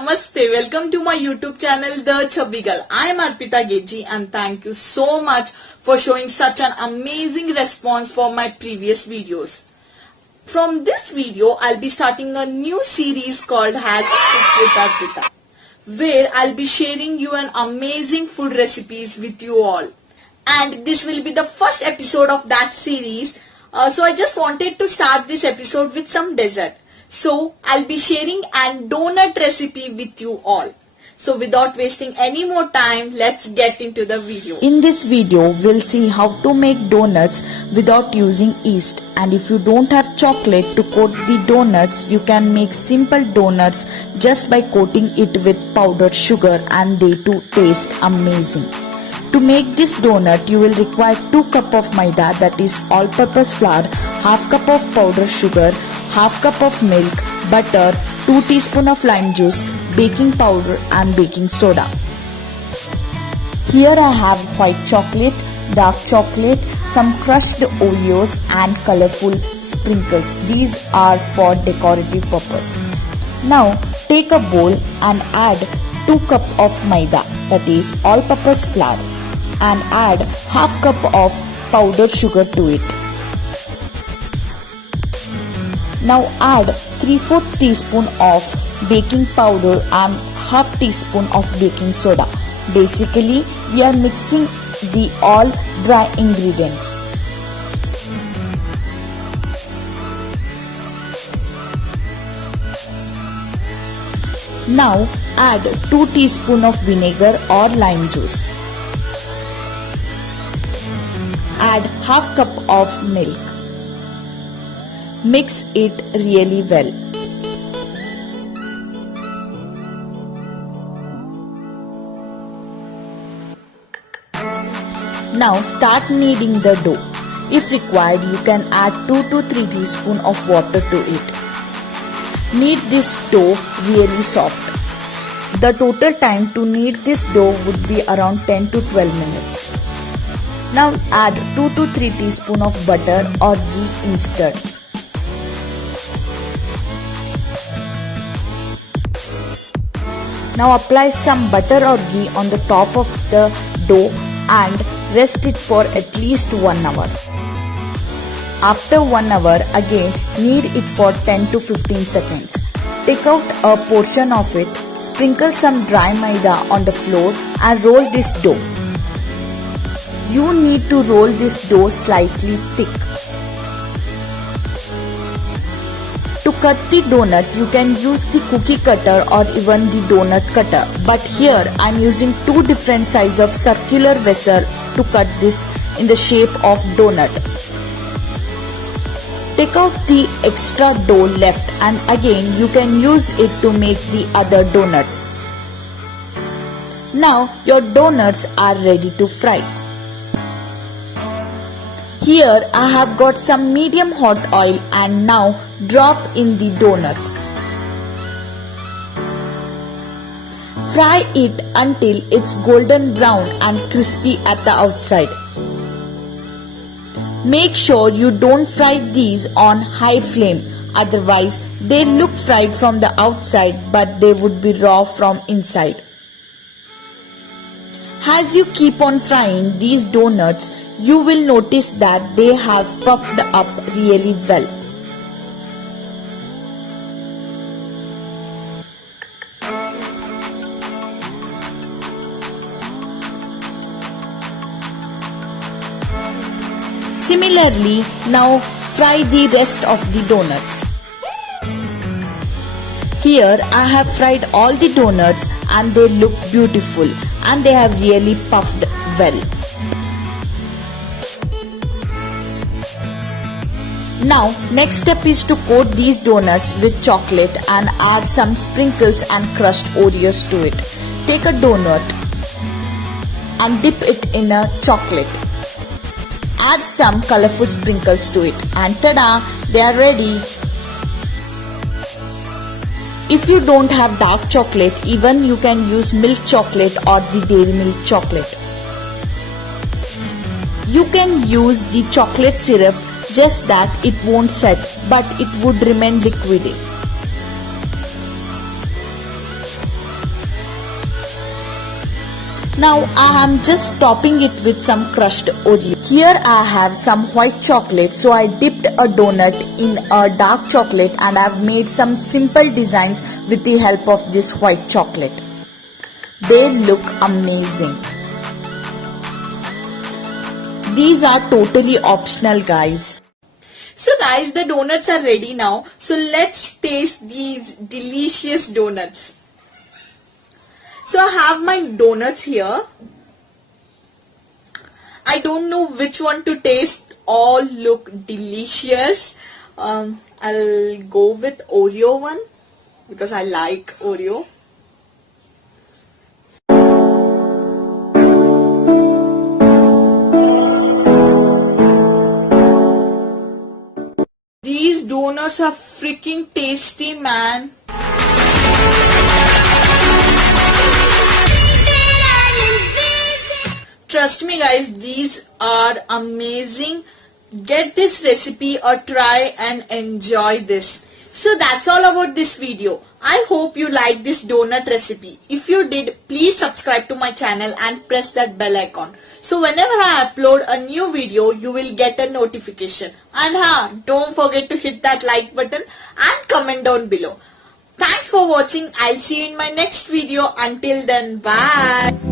Namaste. Welcome to my YouTube channel, The Chubby Girl. I am Arpita Gejji and thank you so much for showing such an amazing response for my previous videos. From this video, I'll be starting a new series called Cook With Arpita, where I'll be sharing you an amazing food recipes with you all. And this will be the first episode of that series. So I just wanted to start this episode with some dessert. So I'll be sharing a donut recipe with you all. So without wasting any more time, let's get into the video. In this video, we'll see how to make donuts without using yeast. And if you don't have chocolate to coat the donuts, you can make simple donuts just by coating it with powdered sugar, and they too taste amazing. To make this donut, you will require 2 cups of Maida, that is all-purpose flour, half cup of powdered sugar, half cup of milk, butter, 2 teaspoons of lime juice, baking powder and baking soda. Here I have white chocolate, dark chocolate, some crushed oreos and colorful sprinkles. These are for decorative purpose. Now take a bowl and add 2 cups of Maida, that is all-purpose flour, and add half cup of powdered sugar to it. Now add 3/4 teaspoon of baking powder and half teaspoon of baking soda. Basically, we are mixing the all dry ingredients. Now add 2 teaspoons of vinegar or lime juice. Add half cup of milk. Mix it really well. Now start kneading the dough. If required, you can add 2 to 3 teaspoons of water to it. Knead this dough really soft. The total time to knead this dough would be around 10 to 12 minutes. Now add 2 to 3 teaspoons of butter or ghee instead. Now apply some butter or ghee on the top of the dough and rest it for at least 1 hour. After 1 hour, again knead it for 10 to 15 seconds. Take out a portion of it, sprinkle some dry maida on the floor and roll this dough. You need to roll this dough slightly thick. To cut the donut, you can use the cookie cutter or even the donut cutter. But here I am using 2 different sizes of circular vessel to cut this in the shape of donut. Take out the extra dough left and again you can use it to make the other donuts. Now your donuts are ready to fry. Here I have got some medium hot oil and now drop in the donuts. Fry it until it's golden brown and crispy at the outside. Make sure you don't fry these on high flame, otherwise they look fried from the outside but they would be raw from inside. As you keep on frying these donuts, you will notice that they have puffed up really well. Similarly, now fry the rest of the donuts. Here I have fried all the donuts and they look beautiful and they have really puffed well. Now next step is to coat these donuts with chocolate and add some sprinkles and crushed oreos to it. Take a donut and dip it in a chocolate. Add some colorful sprinkles to it and tada! They are ready. If you don't have dark chocolate, even you can use milk chocolate or the dairy milk chocolate. You can use the chocolate syrup, just that it won't set but it would remain liquidy. Now I am just topping it with some crushed Oreo. Here I have some white chocolate, so I dipped a donut in a dark chocolate and I have made some simple designs with the help of this white chocolate. They look amazing. These are totally optional, guys. So guys, the donuts are ready now. So let's taste these delicious donuts. So I have my donuts here. I don't know which one to taste. All look delicious. I'll go with Oreo one because I like Oreo. These donuts are freaking tasty, man. Trust me guys, these are amazing. Get this recipe or try and enjoy this. So that's all about this video. I hope you liked this donut recipe. If you did, please subscribe to my channel and press that bell icon. So whenever I upload a new video, you will get a notification. And don't forget to hit that like button and comment down below. Thanks for watching. I'll see you in my next video. Until then, bye.